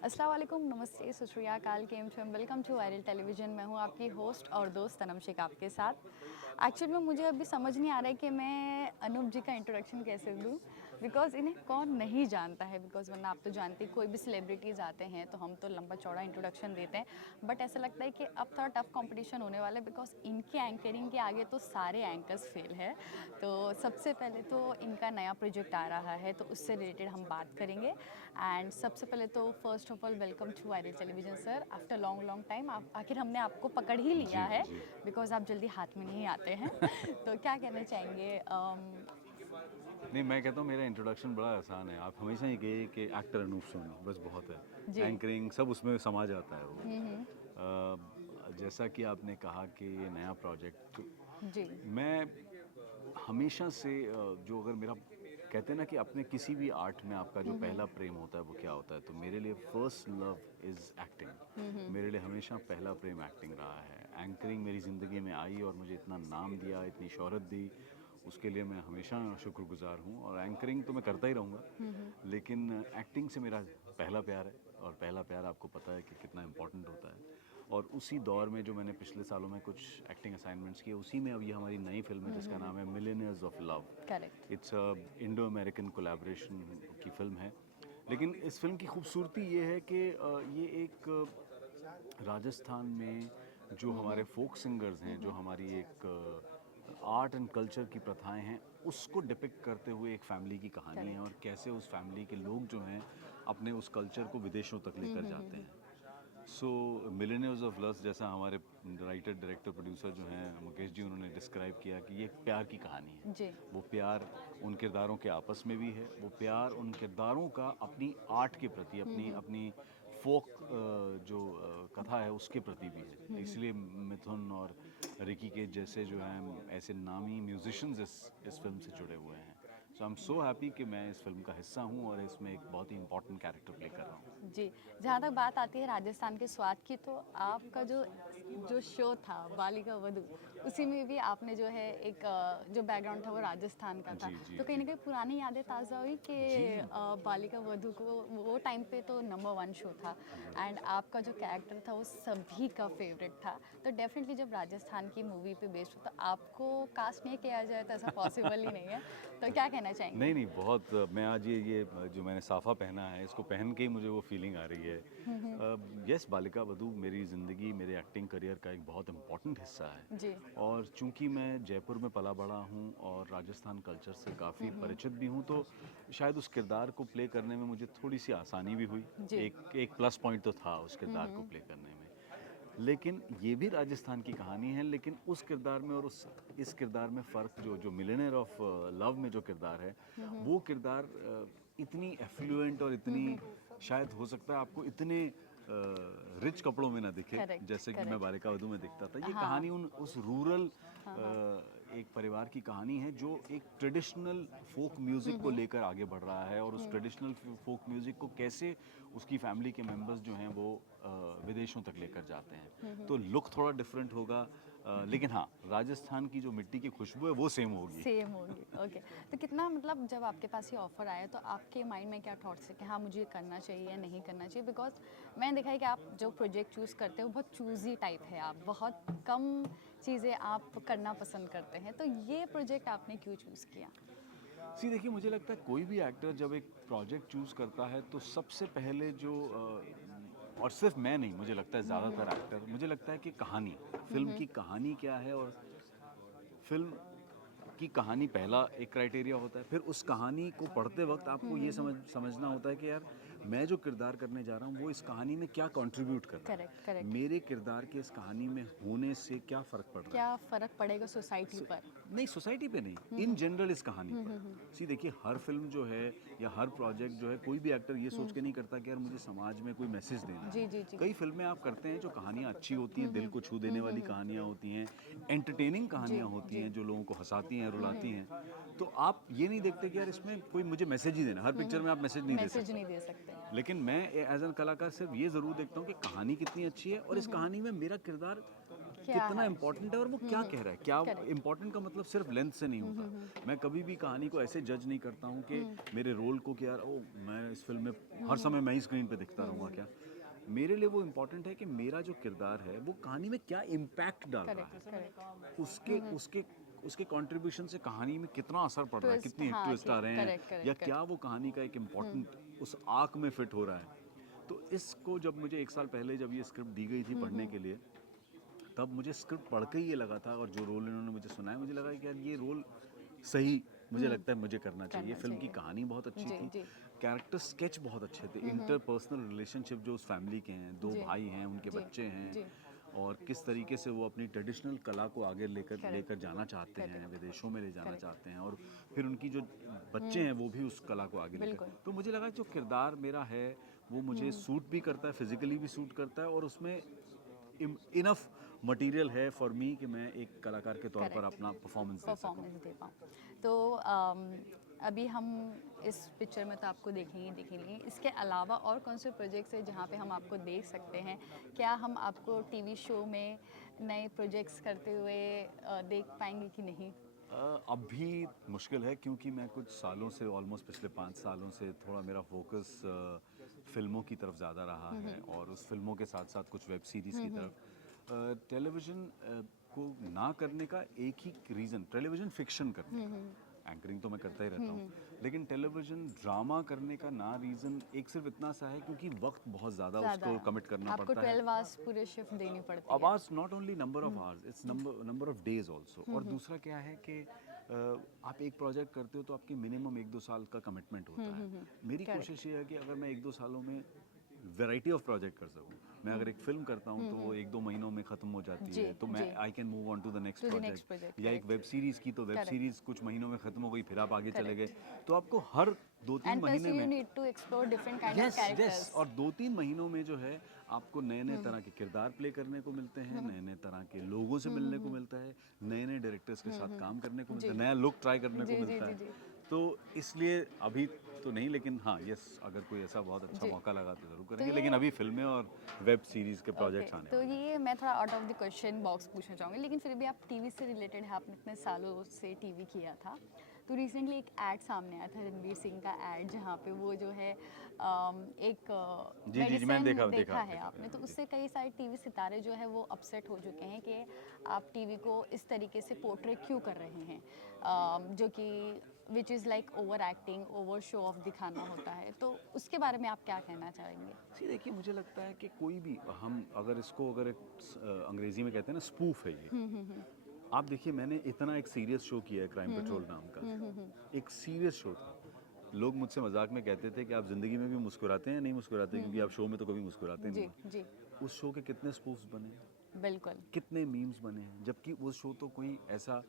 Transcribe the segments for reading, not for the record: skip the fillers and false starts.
अस्सलाम वालेकुम, नमस्ते, सत श्री अकाल, केम छो, वेलकम टू वायरल टेलीविज़न। मैं हूँ आपकी होस्ट और दोस्त तनम शेख आपके साथ। एक्चुअल में मुझे अभी समझ नहीं आ रहा है कि मैं अनूप जी का इंट्रोडक्शन कैसे दूँ, बिकॉज़ इन्हें कौन नहीं जानता है। बिकॉज़ वरना आप तो जानते हैं, कोई भी सेलिब्रिटीज़ आते हैं तो हम तो लंबा चौड़ा इंट्रोडक्शन देते हैं, बट ऐसा लगता है कि अब थोड़ा टफ कंपटीशन होने वाला है, बिकॉज़ इनकी एंकरिंग के आगे तो सारे एंकर्स फेल है। तो सबसे पहले तो इनका नया प्रोजेक्ट आ रहा है, तो उससे रिलेटेड हम बात करेंगे। एंड सबसे पहले तो first of all welcome to viral television sir. After long long time आप आखिर हमने आपको पकड़ ही लिया जी, है, जी। बिकॉज़ आप जल्दी हाथ में नहीं आते हैं। तो क्या कहना चाहेंगे? नहीं, मैं कहता हूँ मेरा इंट्रोडक्शन बड़ा आसान है। आप हमेशा ही कहिए कि एक्टर अनूप सोनी, बस बहुत है। जी। एंकरिंग सब उसमें समा जाता है वो। जैसा कि आपने कहा कि ये नया प्रोजेक्ट, जी। मैं हमेशा से जो अगर मेरा कहते हैं ना कि अपने किसी भी आर्ट में आपका जो पहला प्रेम होता है वो क्या होता है, तो मेरे लिए फर्स्ट लव इज़ एक्टिंग। मेरे लिए हमेशा पहला प्रेम एक्टिंग रहा है। एंकरिंग मेरी ज़िंदगी में आई और मुझे इतना नाम दिया, इतनी शोहरत दी, उसके लिए मैं हमेशा शुक्रगुजार हूँ। और एंकरिंग तो मैं करता ही रहूँगा, लेकिन एक्टिंग से मेरा पहला प्यार है। और पहला प्यार आपको पता है कि कितना इम्पोर्टेंट होता है। और उसी दौर में जो मैंने पिछले सालों में कुछ एक्टिंग असाइनमेंट्स किए, उसी में अब ये हमारी नई फिल्म है जिसका नाम है millionaires of love. Correct. It's Indo American collaboration की फिल्म है। लेकिन इस फिल्म की खूबसूरती ये है कि ये एक राजस्थान में जो हमारे फोक सिंगर्स हैं, जो हमारी एक आर्ट एंड कल्चर की प्रथाएं हैं, उसको डिपिक्ट करते हुए एक फैमिली की कहानी है और करेक्ट। कैसे उस फैमिली के लोग जो हैं अपने उस कल्चर को विदेशों तक लेकर जाते हैं। सो मिलियनेयर्स ऑफ लव, जैसा हमारे राइटर डायरेक्टर प्रोड्यूसर जो हैं मुकेश जी, उन्होंने डिस्क्राइब किया कि ये एक प्यार की कहानी है। जी। वो प्यार उन किरदारों के आपस में भी है, वो प्यार उन किरदारों का अपनी आर्ट के प्रति, अपनी अपनी फोक जो कथा है उसके प्रति भी है। इसलिए मिथुन और रिकी के जैसे जो हैं ऐसे नामी म्यूजिशियंस इस फिल्म से जुड़े हुए हैं। सो आई एम सो हैप्पी कि मैं इस फिल्म का हिस्सा हूँ और इसमें एक बहुत ही इंपॉर्टेंट कैरेक्टर प्ले कर रहा हूँ। जी, जहाँ तक बात आती है राजस्थान के स्वाद की, तो आपका जो जो शो था बालिका वधू, उसी में भी आपने जो है एक जो बैकग्राउंड था वो राजस्थान का था। जी, जी, तो कहीं जी। न कहीं पुरानी यादें ताज़ा हुई कि जी, बालिका वधू को वो टाइम पे तो नंबर 1 शो था, एंड आपका जो कैरेक्टर था वो सभी का फेवरेट था। तो डेफ़िनिटली जब राजस्थान की मूवी पे बेस्ड हो तो आपको कास्ट नहीं किया जाए तो ऐसा पॉसिबल ही नहीं है। तो क्या कहना चाहेंगे? नहीं, नहीं, बहुत मैं आज ये जो मैंने साफ़ा पहना है, इसको पहन के ही मुझे वो फ़ीलिंग आ रही है। यस, बालिका वधू मेरी ज़िंदगी, मेरे एक्टिंग करियर का एक बहुत इम्पोर्टेंट हिस्सा है। जी। और चूँकि मैं जयपुर में पला-बड़ा हूँ और राजस्थान कल्चर से काफ़ी परिचित भी हूँ, तो शायद उस किरदार को प्ले करने में मुझे थोड़ी-सी आसानी भी हुई। जी। एक एक प्लस पॉइंट तो था उस किरदार को प्ले करने में। लेकिन ये भी राजस्थान की कहानी है, लेकिन उस किरदार में और उस इस किरदार में फ़र्क जो जो मिलियनेयर ऑफ लव में जो किरदार है, वो किरदार इतनी एफ्लुएंट और इतनी, शायद हो सकता है आपको इतने रिच कपड़ों में ना दिखे करेक्ट, जैसे कि मैं करेक्ट। बालिका वधू में दिखता था। ये हाँ। कहानी उन उस रूरल एक परिवार की कहानी है जो एक ट्रेडिशनल फोक म्यूज़िक को लेकर आगे बढ़ रहा है और उस ट्रेडिशनल फोक म्यूज़िक को कैसे उसकी फैमिली के मेंबर्स जो हैं वो विदेशों तक लेकर जाते हैं। तो लुक थोड़ा डिफरेंट होगा, लेकिन हाँ, राजस्थान की जो मिट्टी की खुशबू है वो सेम होगी। सेम होगी, ओके। तो कितना मतलब जब आपके पास ये ऑफ़र आया तो आपके माइंड में क्या थॉट्स थे कि हाँ, मुझे ये करना चाहिए या नहीं करना चाहिए? बिकॉज़ मैंने देखा है कि आप जो प्रोजेक्ट चूज़ करते हो बहुत चूज़ी टाइप है आप, बहुत कम चीज़ें आप करना पसंद करते हैं। तो ये प्रोजेक्ट आपने क्यों चूज़ किया? देखिए, मुझे लगता है कोई भी एक्टर जब एक प्रोजेक्ट चूज़ करता है तो सबसे पहले जो और सिर्फ मैं नहीं, मुझे लगता है ज़्यादातर एक्टर, मुझे लगता है कि कहानी, फ़िल्म की कहानी क्या है, और फ़िल्म की कहानी पहला एक क्राइटेरिया होता है। फिर उस कहानी को पढ़ते वक़्त आपको ये समझना होता है कि यार, मैं जो किरदार करने जा रहा हूँ वो इस कहानी में क्या कंट्रीब्यूट कर रहा है। Correct, correct. मेरे किरदार के इस कहानी में होने से क्या फ़र्क पड़ रहा है। क्या फ़र्क पड़ेगा सोसाइटी सो पर? नहीं, सोसाइटी पे नहीं, इन जनरल इस कहानी पर। देखिए, हर फ़िल्म जो है या हर प्रोजेक्ट जो है, कोई भी एक्टर ये सोच के नहीं करता कि यार मुझे समाज में कोई मैसेज देना है। जी, जी, जी। कई फ़िल्में आप करते हैं जो कहानियाँ अच्छी होती हैं, दिल को छू देने वाली कहानियाँ होती हैं, एंटरटेनिंग जी, कहानियाँ होती जी। हैं जो लोगों को हँसाती हैं, रुलाती हैं। तो आप ये नहीं देखते कि यार इसमें कोई मुझे मैसेज ही देना है, हर पिक्चर में आप मैसेज नहीं दे मैसेज सकते। नहीं दे सकते। लेकिन मैं एज़ एन कलाकार सिर्फ ये ज़रूर देखता हूँ कि कहानी कितनी अच्छी है और इस कहानी में मेरा किरदार क्या कितना है? इम्पोर्टेंट है और वो क्या कह रहा है, क्या Correct. इम्पोर्टेंट का मतलब सिर्फ लेंथ से नहीं होता। मैं कभी भी कहानी को ऐसे जज नहीं करता हूँ कि मेरे रोल को कि यार ओ मैं इस फिल्म में हर समय मैं ही स्क्रीन पे दिखता रहूँगा क्या। मेरे लिए वो इम्पोर्टेंट है कि मेरा जो किरदार है वो कहानी में क्या इम्पैक्ट डाल रहा करेक्ट है, करेक्ट। उसके उसके उसके कंट्रीब्यूशन से कहानी में कितना असर पड़ रहा है, ट्विस्ट, कितनी हाँ ट्विस्ट कि आ रहे करेक्ट हैं, या करेक्ट क्या करेक्ट। वो कहानी का एक इम्पोर्टेंट उस आर्क में फिट हो रहा है। तो इसको जब मुझे 1 साल पहले जब ये स्क्रिप्ट दी गई थी पढ़ने के लिए, तब मुझे स्क्रिप्ट पढ़ के ही ये लगा था, और जो रोल इन्होंने मुझे सुनाया मुझे लगा कि यार ये रोल सही मुझे लगता है मुझे करना चाहिए। करना फिल्म की चाहिए। कहानी बहुत अच्छी जी थी, जी कैरेक्टर स्केच बहुत अच्छे थे, इंटरपर्सनल रिलेशनशिप जो उस फैमिली के हैं, 2 जी भाई हैं, उनके जी बच्चे हैं, जी। और किस तरीके से वो अपनी ट्रेडिशनल कला को आगे लेकर Correct. लेकर जाना चाहते हैं, Correct. विदेशों में ले जाना Correct. चाहते हैं, और फिर उनकी जो बच्चे हैं वो भी उस कला को आगे लेकर। बिल्कुल। तो मुझे लगा जो किरदार मेरा है वो मुझे सूट भी करता है, फिजिकली भी सूट करता है, और उसमें इनफ मटेरियल है फॉर मी कि मैं एक कलाकार के तौर पर करेक्ट। अपना परफॉर्मेंस दे सकूं। परफॉर्मेंस दे पाऊँ। तो अभी हम इस पिक्चर में तो आपको देखेंगे देखेंगे, इसके अलावा और कौन से प्रोजेक्ट्स हैं जहाँ पे हम आपको देख सकते हैं? क्या हम आपको टीवी शो में नए प्रोजेक्ट्स करते हुए देख पाएंगे कि नहीं? अभी मुश्किल है, क्योंकि मैं कुछ सालों से, ऑलमोस्ट पिछले 5 सालों से थोड़ा मेरा फोकस फिल्मों की तरफ ज़्यादा रहा है, और उस फिल्मों के साथ साथ कुछ वेब सीरीज़ की तरफ। टेलीविज़न को ना करने का एक ही रीज़न, टेलीविज़न फिक्शन करने का, एंकरिंग तो मैं करता ही रहता हूँ, लेकिन टेलीविज़न ड्रामा करने का ना रीज़न एक सिर्फ इतना सा है क्योंकि वक्त बहुत ज़्यादा ज़्यादा उसको कमिट करना आपको पड़ता है। 12 आवर्स पूरे शिफ्ट देनी पड़ती है। आवाज not only number of hours, it's number of days also. और दूसरा क्या है कि आप एक प्रोजेक्ट करते हो तो आपकी मिनिमम 1-2 साल का कमिटमेंट होता है। मेरी Correct. कोशिश ये है कि अगर मैं 1-2 सालों में वैरायटी ऑफ प्रोजेक्ट कर सकूं, मैं अगर एक फिल्म करता हूं तो वो 1-2 महीनों में ख़त्म हो जाती जी है, तो मैं जी। I can move on to the next to the next project. Project. या एक वेब सीरीज़ की, तो वेब Correct. सीरीज़ कुछ महीनों में ख़त्म हो गई, फिर आप आगे चले गए, करेक्ट। तो आपको हर 2-3 एंड प्लस महीने यू में, need to explore different kind of yes yes, characters. और 2-3 महीनों में जो है आपको नए नए तरह के किरदार प्ले करने को मिलते हैं, नए नए तरह के लोगों से मिलने को मिलता है, नए नए डायरेक्टर्स के साथ काम करने को मिलता है, नया लुक ट्राई करने को जी जी मिलता जी है। जी तो इसलिए अभी तो नहीं, लेकिन हाँ यस, अगर कोई ऐसा बहुत अच्छा जी। मौका लगा तो ज़रूर तो करेंगे, ये लेकिन अभी फिल्में और वेब सीरीज़ के ओके, प्रोजेक्ट्स आने तो वाले हैं। ये मैं थोड़ा out of the question box पूछना चाहूँगी, लेकिन फिर भी आप टीवी से रिलेटेड है, आपने इतने सालों से टीवी किया था, तो रिसेंटली एक ऐड सामने आया था रणवीर सिंह का ऐड, जहाँ पे वो जो है एक जी जी जी, मैंने मेडिसिन देखा देखा है आपने, तो उससे कई सारे टीवी सितारे जो है वो अपसेट हो चुके हैं कि आप टीवी को इस तरीके से पोर्ट्रे क्यों कर रहे हैं, जो कि which is like over acting, over show off दिखाना होता है, तो उसके बारे में आप क्या कहना चाहेंगे? सी देखिए, मुझे लगता है कि कोई भी, हम अगर इसको अगर अंग्रेजी में कहते हैं ना, स्पूफ है ये। आप देखिए, मैंने इतना एक सीरियस शो किया है, क्राइम पेट्रोल नाम का, एक सीरियस शो था। लोग मुझसे मजाक में कहते थे कि आप जिंदगी में भी मुस्कुराते हैं या नहीं मुस्कुराते, क्योंकि आप शो में तो कभी मुस्कुराते नहीं जी हैं। जी। उस शो के कितने स्पूफ्स बने हैं, बिल्कुल। कितने मीम्स बने हैं, जबकि वो शो तो कोई ऐसा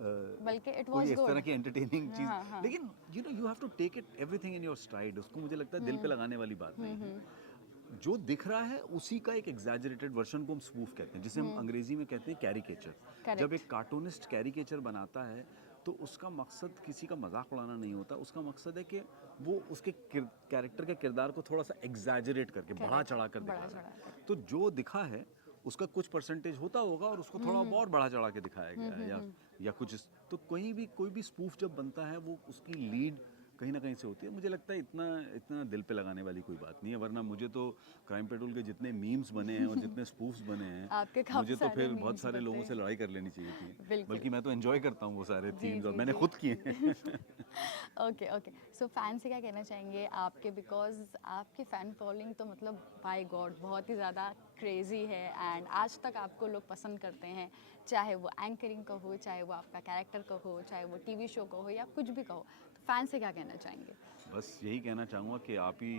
बल्कि इट कोई वाज इस गुड। तरह की एंटरटेनिंग चीज, हाँ हाँ। लेकिन you have to take it everything in your stride. उसको मुझे लगता है दिल पे लगाने वाली बात नहीं है। जो दिख रहा है उसी का एक एग्जैजरेटेड वर्जन को हम स्पूफ कहते हैं, जिसे हम अंग्रेजी में कहते हैं कैरिकेचर। Correct. जब एक कार्टूनिस्ट कैरिकेचर बनाता है तो उसका मकसद किसी का मजाक उड़ाना नहीं होता, उसका मकसद है कि वो उसके कैरेक्टर के किरदार को थोड़ा सा एग्जैजरेट करके बढ़ा चढ़ा कर बड़ा दिखाना चढ़ा है। तो जो दिखा है उसका कुछ परसेंटेज होता होगा और उसको थोड़ा बहुत बढ़ा चढ़ा के दिखाया गया है, या कुछ तो कोई भी स्पूफ जब बनता है वो उसकी लीड कहीं ना कहीं से होती है। मुझे लगता है इतना इतना दिल पे लगाने वाली कोई बात नहीं है, वरना मुझे तो क्राइम पेट्रोल के जितने मीम्स बने हैं और जितने स्पूफ्स बने हैं, आपके काफी मुझे तो सारे फिर बहुत memes सारे बनते लोगों हैं। से लड़ाई कर लेनी चाहिए थी। बिल्कुल। बल्कि मैं तो एंजॉय करता हूँ वो सारे जी थीम्स, और जी मैंने जी। खुद किए हैं। ओके ओके, सो फैन से क्या कहना चाहेंगे आपके, बिकॉज आपकी फ़ैन फॉलोइंग तो मतलब बाय गॉड बहुत ही ज़्यादा क्रेज़ी है, एंड आज तक आपको लोग पसंद करते हैं, चाहे वो एंकरिंग का हो, चाहे वो आपका कैरेक्टर का हो, चाहे वो टीवी शो का हो, या कुछ भी का हो, तो फैन से क्या कहना चाहेंगे? बस यही कहना चाहूँगा कि आप ही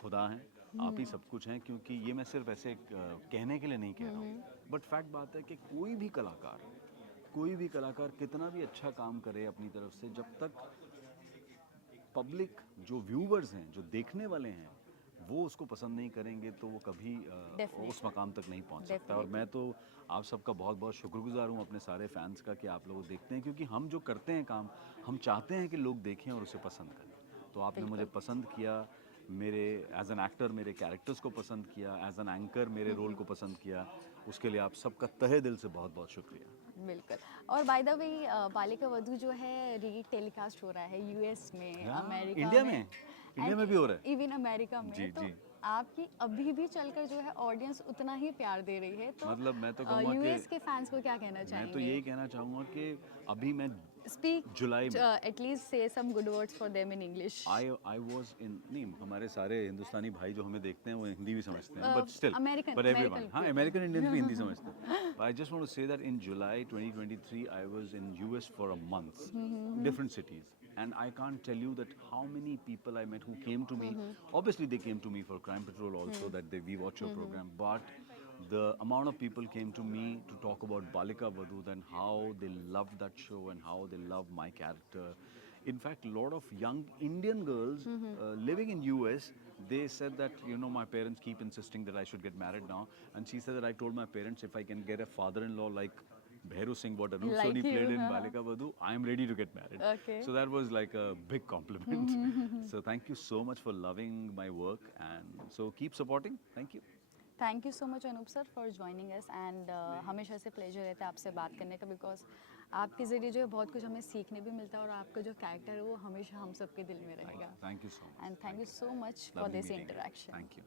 खुदा हैं, आप ही सब कुछ हैं, क्योंकि ये मैं सिर्फ ऐसे कहने के लिए नहीं कह रहा हूँ, बट फैक्ट बात है कि कोई भी कलाकार कितना भी अच्छा काम करे अपनी तरफ से, जब तक पब्लिक जो व्यूवर्स हैं, जो देखने वाले हैं, वो उसको पसंद नहीं करेंगे तो वो कभी Definitely. उस मकाम तक नहीं पहुंच सकता। और मैं तो आप सबका बहुत बहुत शुक्रगुजार हूँ, अपने सारे फैंस का, कि आप लोग देखते हैं, क्योंकि हम जो करते हैं काम, हम चाहते हैं कि लोग देखें और उसे पसंद करें। तो आपने मुझे बिल्कुल। पसंद किया, मेरे एज एन एक्टर मेरे कैरेक्टर्स को पसंद किया, एज एन एंकर मेरे रोल को पसंद किया, उसके लिए आप सबका तहे दिल से बहुत बहुत शुक्रिया। बिल्कुल। और by the way Balika Vadhu जो है री टेलीकास्ट हो रहा है यूएस में, हाँ, अमेरिका इंडिया में, में, इंडिया में भी हो रहा है। इवन अमेरिका में। जी, तो जी। आपकी अभी भी चलकर जो है ऑडियंस उतना ही प्यार दे रही है, तो मतलब मैं तो कहूँगा यूएस कि के फैंस को क्या कहना मैं तो चाहेंगे? यही कहना चाहूँगा कि अभी मैं स्पीक जुलाई में at least say some good words for them in English. I was in नहीं, हमारे सारे हिंदुस्तानी भाई जो हमें देखते हैं वो हिंदी भी समझते हैं, but still American- but everyone, American हाँ, people. अमेरिकन इंडियंस भी हिंदी समझते हैं। I just want to say that in July 2023 I was in US for a month, different cities, and I can't tell you that how many people I met who came to me. Obviously they came to me for Crime Patrol also, that we watch your program, but the amount of people came to me to talk about Balika Vadhu and how they loved that show and how they love my character. In fact, a lot of young Indian girls living in US, they said that, you know, my parents keep insisting that I should get married now, and she said that I told my parents if I can get a father-in-law like Bhairu Singh, what Anup Like Soni you, played in huh? Balika Vadhu, I am ready to get married. Okay. So that was like a big compliment. So thank you so much for loving my work, and so keep supporting. Thank you. Thank you so much Anoop sir for joining us, and हमेशा से pleasure रहता है आपसे बात करने का, because आपके ज़रिए जो है बहुत कुछ हमें सीखने भी मिलता है, और आपका जो कैरेक्टर है वो हमेशा हम सबके दिल में रहेगा। Thank you so much. And thank you so much for Lovely this meeting you. Interaction. Thank you.